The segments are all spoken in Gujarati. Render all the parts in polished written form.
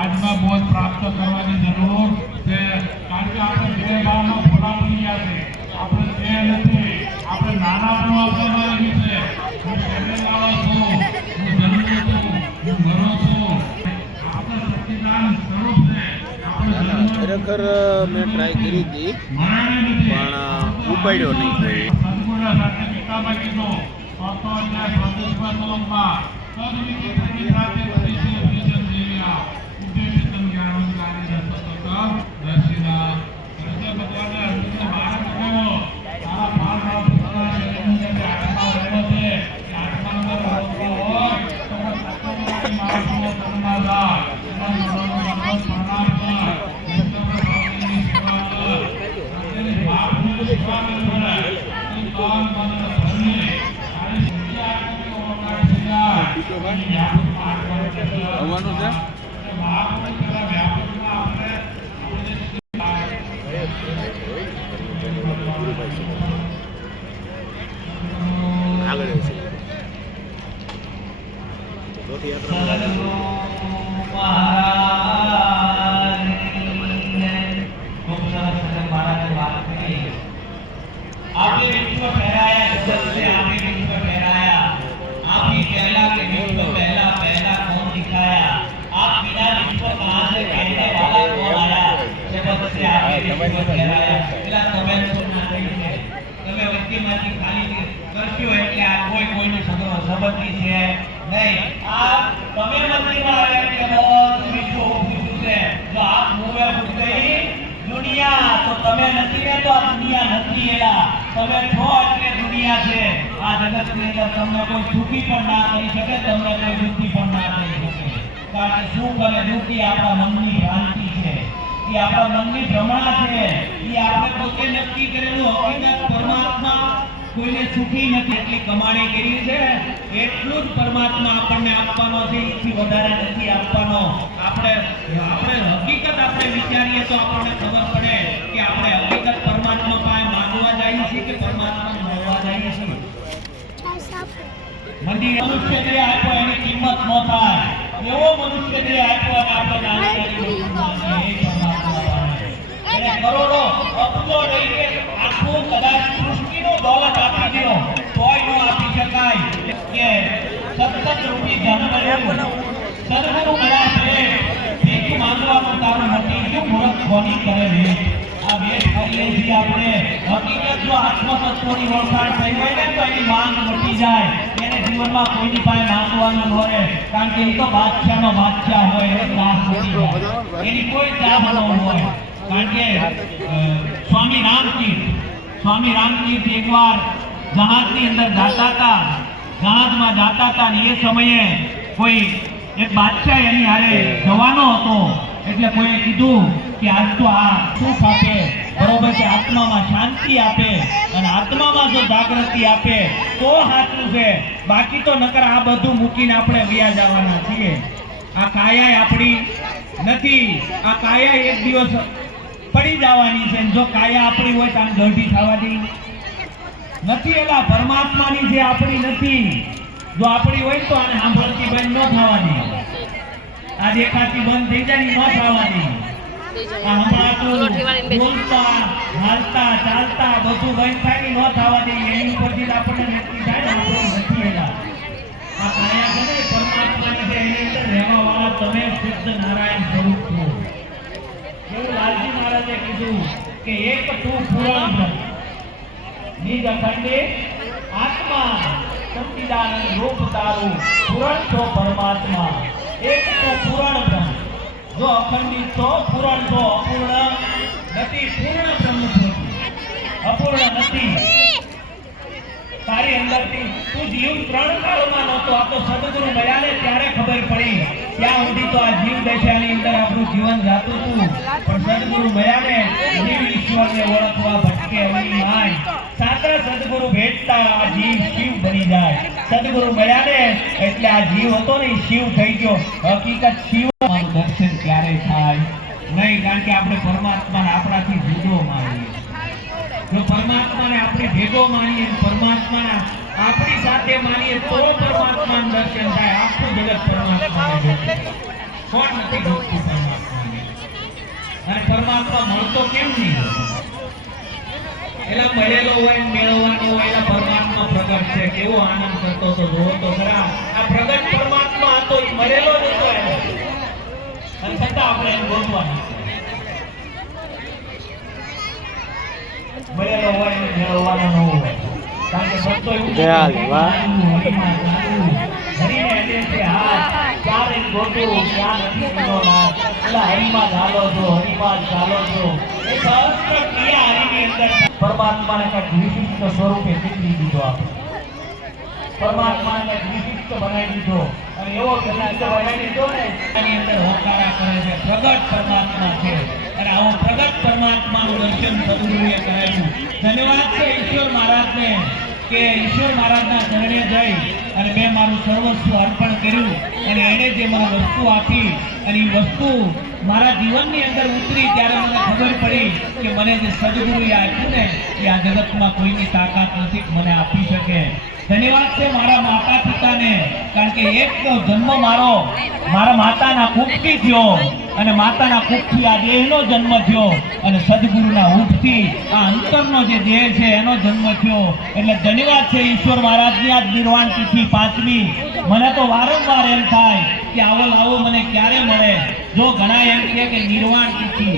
आज में बहुत प्राप्त करने जरूर है कारण के આપણે બે બાનો ફોલાવણી છે આપણે જે નથી આપણે નાનાપણું આપણે આવી છે હું શરીરવાળો છું હું જન્મ્યો છું હું મરો છું આપણે સચ્ચિદાન સ્વરૂપ છે આપણે ખરેખર મેં ટ્રાય કરી હતી પણ ઉપાડ્યો નહીં કોઈ સંપૂર્ણ સાથે પિતામાં કીધું તો અધ્યાય 32 નંબરમાં સદવિધિ પ્રતિરાતે પ્રતિષ્ઠિત વિજન દેવ્યા ઉદ્દેશિતમ જ્ઞાનવંતાની રસતતા રસીના કૃષ્ણ ભગવાને અર્જુનને માર્ગ બતાવ્યો તારા પાર સદા શરીરની અંદર આત્મા રહેલો છે આત્માનો રોગ હોય તો સત્યની માર્ગનો ધર્માદા ભગવાન પ્રણામ કર ભગવાનની સેવા કર તેની બાપની સેવા કર તે કામ મન ધર્મે આવવાનું છે આગળ કોઈને સુખી નથી એટલી કમાણી કરી છે એટલું જ પરમાત્મા આપણને આપવાનો છે એથી વધારે નથી આપવાનો આપણે હકીકત આપણે વિચારીએ તો આપણને ખબર પડે કે આપણે હકીકત પરમાત્મા પાસે માંગવા જઈએ છીએ કે પરમાત્માને મળવા જઈએ છીએ મંદિર મનુષ્ય જે આપ્યો એની કિંમત ન થાય એવો મનુષ્ય જે આપ્યો અને આપણે એને કરોડો અબજો લઈને આખું કદાચ સૃષ્ટિનો દોલત આપી દો તોય ન આપી શકાય કે સતત રૂપી ધન મળ્યું સદગુરુ મળ્યા છે તેથી માંગવાનું તારું મટી ગયું મૂર્ખ ખોની કરે છે આ વેદ કરીએ છીએ આપણે હકીકત જો આત્મતત્વની ઓળખાણ થઈ હોય ને તો એની માંગ મટી જાય એને જીવનમાં કોઈની પાસે માંગવાનું ન રહે કારણ કે એ તો બાદશાહનો બાદશાહ હોય એ દાસ મટી જાય એની કોઈ ચાહ ન હોય કારણ કે સ્વામી રામતીર્થ એકવાર જહાજની અંદર જાતા હતા જહાજમાં જાતા હતા અને એ સમયે કોઈ એક બાદશાહ એની હારે જવાનો હતો એટલે કોઈએ કીધું કે આજ તો આ સુખ આપે બરોબર છે આત્મામાં શાંતિ આપે અને આત્મામાં જો જાગૃતિ આપે તો સાચું છે બાકી તો નકર આ બધું મૂકીને આપણે વયા જવાના છીએ આ કાયા આપણી નથી આ કાયા એક દિવસ પડી જવાની છે જો કાયા આપણી હોય તો આમ ગઢી થવાની નથી એલા પરમાત્માની જે આપણી નથી જો આપણી હોય તો આને સાંભળતી બંધ ન થવાની આ દેખાતી બંધ થઈ જાય ન થવાની આ હમણાં બોલતા હાલતા ચાલતા બધું બંધ થાય ન થવાની એની ઉપરથી આપણને નક્કી થાય ને આપણે નથી એલા આ શુદ્ધ નારાયણ સ્વરૂપ છું. એવું લાલજી મહારાજે કીધું કે એક તું પૂરણ બ્રહ્મ, નિજ અખંડિત આત્મા, સચ્ચિદાનંદ રૂપ તારું, પૂરણ છો પરમાત્મા. એક તું પૂરણ બ્રહ્મ, જો અખંડિત છો, પૂરણ છો, અપૂર્ણ નથી, પૂર્ણ બ્રહ્મ છો તું. અપૂર્ણ નથી. તારી અંદરથી તું જીવ ત્રણ કાળમાં નહોતો. આ તો સદગુરુ મળ્યા ને ત્યારે ખબર પડી. ત્યાં સુધી તો આ જીવ દશાની અંદર આપણું જીવન જાતું હતું, પણ સદગુરુ મળ્યા ને જીવ ઈશ્વરને ઓળખવા ભટકે હરી માય. સાચા સદગુરુ ભેટતા આ જીવ શિવ બની જાય. સદગુરુ મળ્યા ને એટલે આ જીવ હતો ને એ શિવ થઈ ગયો. હકીકત શિવ દર્શન ક્યારે થાય નહીં, કારણ કે આપણે પરમાત્માને આપણાથી જુદો માનીએ. જો પરમાત્માને આપણે ભેગો માનીએ, પરમાત્માને આપણી સાથે માનીએ તો પરમાત્માનું દર્શન થાય. આખું જગત પરમાત્માને જોશે. કોણ નથી જોતું પરમાત્માને? અને પરમાત્મા મળતો કેમ નહીં? એલા મળેલો હોય, મેળવવાનો હોય, એલા પરમાત્મા પ્રગટ છે. કેવો આનંદ કરતો તો જોવો તો ખરા. આ પ્રગટ પરમાત્મા હતો, એ મળેલો જ હતો એને, અને છતાં આપણે એને ગોતવાનું. મળેલો હોય ને મેળવવાનો ન હોય. કારણ કે ભક્તો એવું કહે છે, હરીને એટલે હાથ ક્યારે ગોતું, ક્યાં નથી પીનો નાથ. એટલે હરીમાં ચાલો છો, હરીમાં ચાલો છો. એ સહસ્ત્ર ક્રિયા હરીની અંદર પરમાત્માને કંઈક વિશિષ્ટ સ્વરૂપે ચીકવી દીધો. આપણે પરમાત્માને કંઈક વિશિષ્ટ બનાવી દીધો, અને એવો વિશિષ્ટ બનાવી દીધો ને એની અંદર હોકારા કરે છે. પ્રગટ પરમાત્મા છે, અને આવો પ્રગટ પરમાત્માનું દર્શન સદગુરુએ કરાવ્યું. ધન્યવાદ છે ઈશ્વર મહારાજને કે ઈશ્વર મહારાજના ચરણે જઈ અને મેં મારું સર્વસ્વ અર્પણ કર્યું, અને એણે જે મને વસ્તુ આપી અને એ વસ્તુ મારા જીવનની અંદર ઉતરી ત્યારે મને ખબર પડી કે મને જે સદગુરુએ આપ્યું ને એ આ જગતમાં કોઈની તાકાત નથી કે મને આપી શકે. ધન્યવાદ છે મારા માતા પિતાને, કારણ કે એક જન્મ મારા માતાના કુખથી થયો, અને માતાના કુખથી આ દેહનો જન્મ થયો, અને સદગુરુના ઊંટથી આ અંતરનો જે દેહ છે એનો જન્મ થયો. એટલે ધન્યવાદ છે ઈશ્વર મહારાજની આ નિર્વાણ તિથિ 5મી. મને તો વારંવાર એમ થાય કે આવો લાવો મને ક્યારે મળે. જો ઘણા એમ કહે કે નિર્વાણ તિથિ,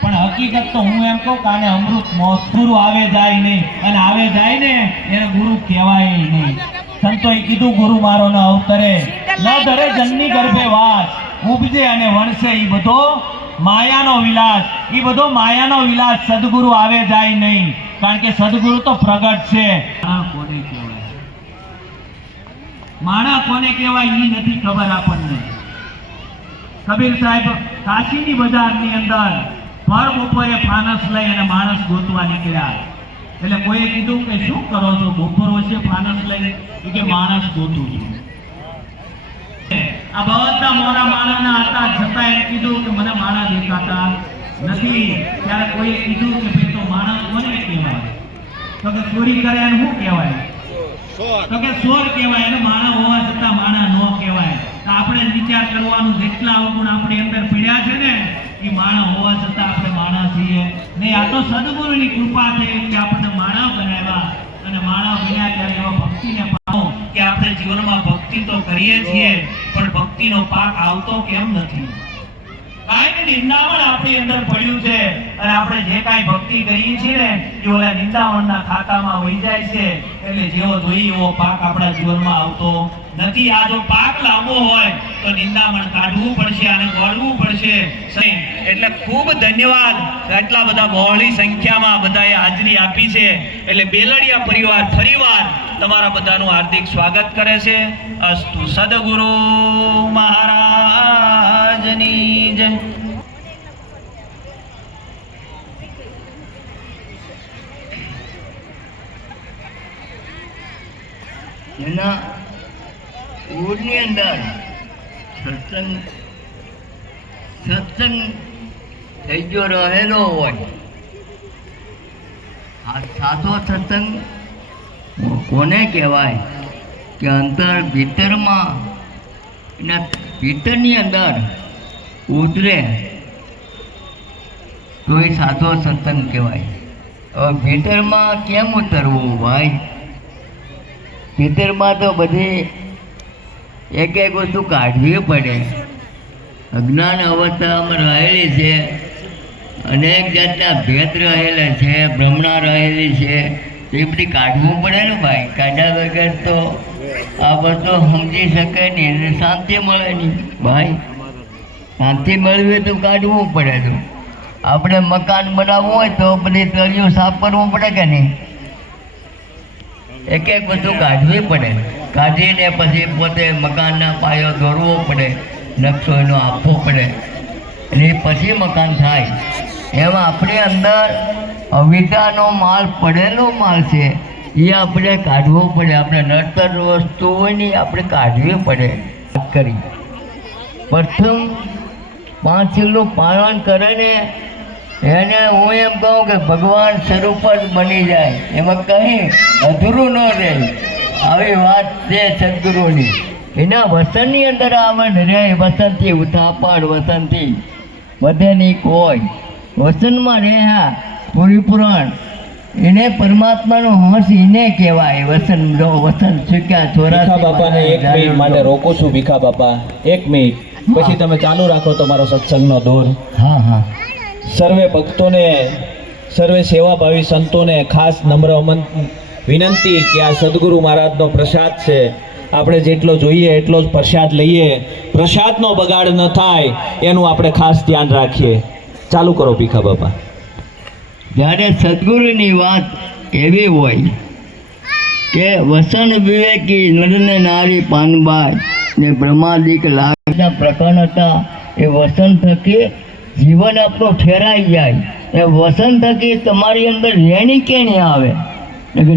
પણ હકીકત તો હું એમ કહું કે આને અમૃત મહોત્સવ આવે જાય નહીં, અને આવે જાય ને એને ગુરુ કહેવાય નહીં. સંતોએ કીધું ગુરુ મારો ન અવતરે, ન ધરે જનની ગર્ભે વાસ, ઉપજે અને વણસે એ બધો માયાનો વિલાસ. એ બધો માયાનો વિલાસ, સદગુરુ આવે જાય નહીં, કારણ કે સદગુરુ તો પ્રગટ છે. કોને કહેવાય, માણા કોને કહેવાય એ નથી ખબર આપણને. કબીર સાહેબ કાશીની બજારની અંદર ભર બપોરે ફાનસ લઈ અને માણસ ગોતવા નીકળ્યા. એટલે કોઈએ કીધું કે શું કરો છો બપોર વચ્ચે ફાનસ લઈ? કે માણસ ગોતું છું. આ બધા મોરા માણાના હતા, છતાં એમ કીધું કે મને માણા દેખાતા નથી. ત્યારે કોઈએ કીધું કે ભાઈ તો માણસ કોને કહેવાય? તો કે ચોરી કરે એને શું કહેવાય? તો કે ચોર કહેવાય. એને માણા હોવા છતાં માણા ન કહેવાય. તો આપણે વિચાર કરવાનું, જેટલા અવગુણ આપણી અંદર પીડ્યા છે ને એ માણા હોવા છતાં આપણે માણા છીએ નહીં. આ તો સદગુરુની કૃપા થઈ કે આપણને માણા બનાવ્યા, અને માણા બન્યા ત્યારે એવા ભક્તિને પામો કે આપણે જીવનમાં ભક્તિ તો કરીએ છીએ, પણ ભક્તિનો પાક આવતો કેમ નથી? કાંઈક નિંદામણ આપણી અંદર પડ્યું છે, અને આપણે જે કાંઈ ભક્તિ કરીએ છીએ ને એ ઓલા નિંદામણના ખાતામાં વહી જાય છે. એટલે જેવો જોઈએ એવો પાક આપણા જીવનમાં આવતો નથી. આ જો પાક લાવવો હોય તો નિંદામણ કાઢવું પડશે અને ગોળવું પડશે. એટલે ખૂબ ધન્યવાદ. આટલા બધા બહોળી સંખ્યામાં બધાએ હાજરી આપી છે. એટલે બેલડિયા પરિવાર ફરીવાર તમારા બધાનું હાર્દિક સ્વાગત કરે છે. અસ્તુ. સદગુરુ મહારાજની જય. એના ઊરની અંદર સત્સંગ થઈ ગયો રહેલો હોય. આ સાચો સત્સંગ કોને કહેવાય? કે અંતર ભીતરમાં, એના ભીતરની અંદર ઉતરે તો એ સાચો સત્સંગ કહેવાય. હવે ભીતરમાં કેમ ઉતરવું ભાઈ? ભીતરમાં તો બધી એક વસ્તુ કાઢવી પડે. અજ્ઞાન અવસ્થામાં રહેલી છે, અનેક જાતના ભેદ રહેલા છે, ભ્રમણા રહેલી છે, તો એ બધી કાઢવું પડે ને ભાઈ. કાઢ્યા વગર તો આ બધું સમજી શકે નહીં અને શાંતિ મળે નહીં ભાઈ. શાંતિ મળવી તો કાઢવું પડે. તો આપણે મકાન બનાવવું હોય તો બધી તળિયું સાફ કરવું પડે કે નહીં? એક એક વસ્તુ કાઢવી પડે. કાઢીને પછી પોતે મકાનના પાયો દોરવો પડે, નકશો એનો આપવો પડે અને પછી મકાન થાય. એમાં આપણી અંદર અવિદ્યાનો માલ પડેલો માલ છે, એ આપણે કાઢવો પડે. આપણે નડતર વસ્તુ હોય ને આપણે કાઢવી પડે. કરી પ્રથમ 5 શીલનું પાલન કરે ને એને હું એમ કહું કે ભગવાન સ્વરૂપ જ બની જાય, એમાં કંઈ અધૂરું ન રહે. આવી વાત છે સદગુરુની. એના વસનની અંદર આવે રહે, વસનથી ઉથાપડ, વસનથી વધેની કોઈ વસનમાં રહ્યા પૂરીપુરાણ. એને પરમાત્માનો હંસ એને કહેવાય. વસન વસન શીખ્યા ભીખા બાપાને 1 મિનિટ માટે 84. રોકું છું. ભીખા બાપા 1 મિનિટ, પછી તમે ચાલુ રાખો તમારો સત્સંગનો દોર. હા હા. સર્વે ભક્તોને, સર્વે સેવાભાવી સંતોને ખાસ નમ્ર વિનંતી કે આ સદગુરુ મહારાજનો પ્રસાદ છે, આપણે જેટલો જોઈએ એટલો જ પ્રસાદ લઈએ, પ્રસાદનો બગાડ ન થાય એનું આપણે ખાસ ધ્યાન રાખીએ. ચાલુ કરો ભીખા બાપા. જ્યારે સદગુરુની વાત એવી હોય કે વસન વિવેકી નરને નારી પાનબાઈ ને બ્રહ્માદિક લાગના પ્રકરણ હતા, એ વસન થકી જીવન આપણું ઠેરાઈ જાય. એ વસન થકી તમારી અંદર રેણી કેણી આવે.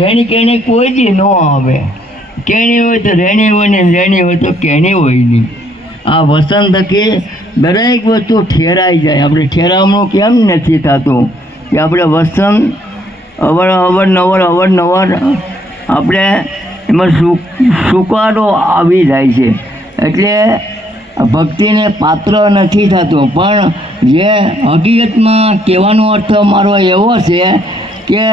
રેણી કેણી કોઈ દી ન આવે. કેણી હોય તો રેણી હોય ને રેણી હોય તો કેણી હોય નહીં. આ વસન થકી દરેક વસ્તુ ઠેરાઈ જાય. આપણે ઠેરાવવાનું કેમ નથી થતું કે આપણે વસન અવરનવર આપણે એમાં સુકારો આવી જાય છે, એટલે ભક્તિને પાત્ર નથી થતું. પણ જે હકીકતમાં કહેવાનો અર્થ મારો એવો છે કે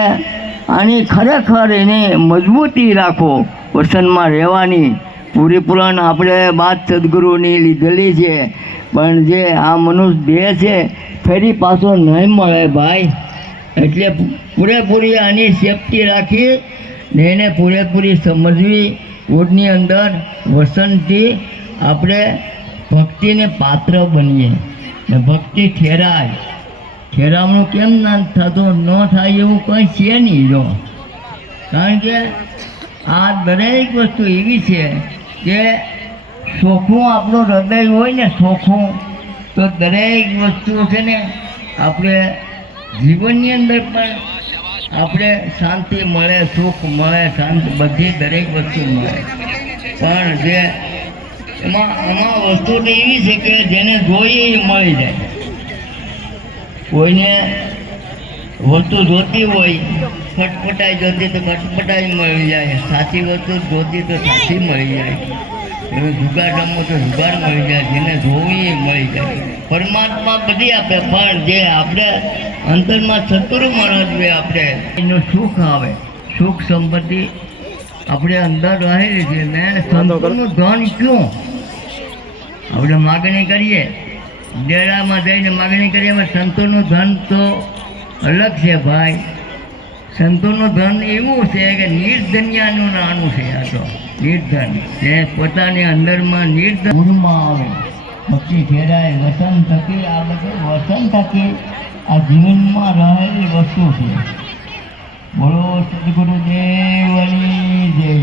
આની ખરેખર એની મજબૂતી રાખો, વસનમાં રહેવાની. પૂરીપુરાણ આપણે વાત સદગુરુની લીધેલી છે, પણ જે આ મનુષ્ય દેહ છે ફરી પાછો નહીં મળે ભાઈ. એટલે પૂરેપૂરી આની સેફટી રાખી ને એને પૂરેપૂરી સમજવી. કોડની અંદર વસનથી આપણે ભક્તિને પાત્ર બનીએ ને ભક્તિ ઠેરાય. ઠેરાવવાનું કેમ ના થતું ન થાય એવું કંઈ છે નહીં. જો કારણ કે આ દરેક વસ્તુ એવી છે કે ચોખ્ખું આપણું હૃદય હોય ને, ચોખ્ખું, તો દરેક વસ્તુ છે ને આપણે જીવનની અંદર પણ આપણે શાંતિ મળે, સુખ મળે, શાંતિ બધી દરેક વસ્તુ મળે. પણ જે આમાં વસ્તુ તો એવી છે કે જેને જોઈએ એ મળી જાય. કોઈને વસ્તુ જોતી હોય, ખટપટાઈ જોતી તો ખટપટાઈ મળી જાય, સાચી વસ્તુ જોતી તો સાચી મળી જાય, હવે જુગાર રમવો તો જુગાર મળી જાય, જેને જોવું એ મળી જાય. પરમાત્મા બધી આપે, પણ જે આપણે અંતરમાં સત્વર માણસ હોય આપણે એનું સુખ આવે, સુખ સંપત્તિ આપણે અંદર રહેલી છે. ને સંતોનું ધન ક્યું આપણે માગણી કરીએ, ડેરામાં જઈને માગણી કરીએ, એમાં સંતોનું ધન તો અલગ છે ભાઈ. સંતોનું ધન એવું છે કે નિર્ધન્યાનું નાનું છે. આ તો નિર્ધન જે પોતાની અંદરમાં નિર્ધન ગુરુમાં આવે, ભક્તિ ફેરાય, વસન થકી. આ બધું વસન થકી આ જીવનમાં રહેલી વસ્તુ છે. બોલો સદગુરુદેવની જય.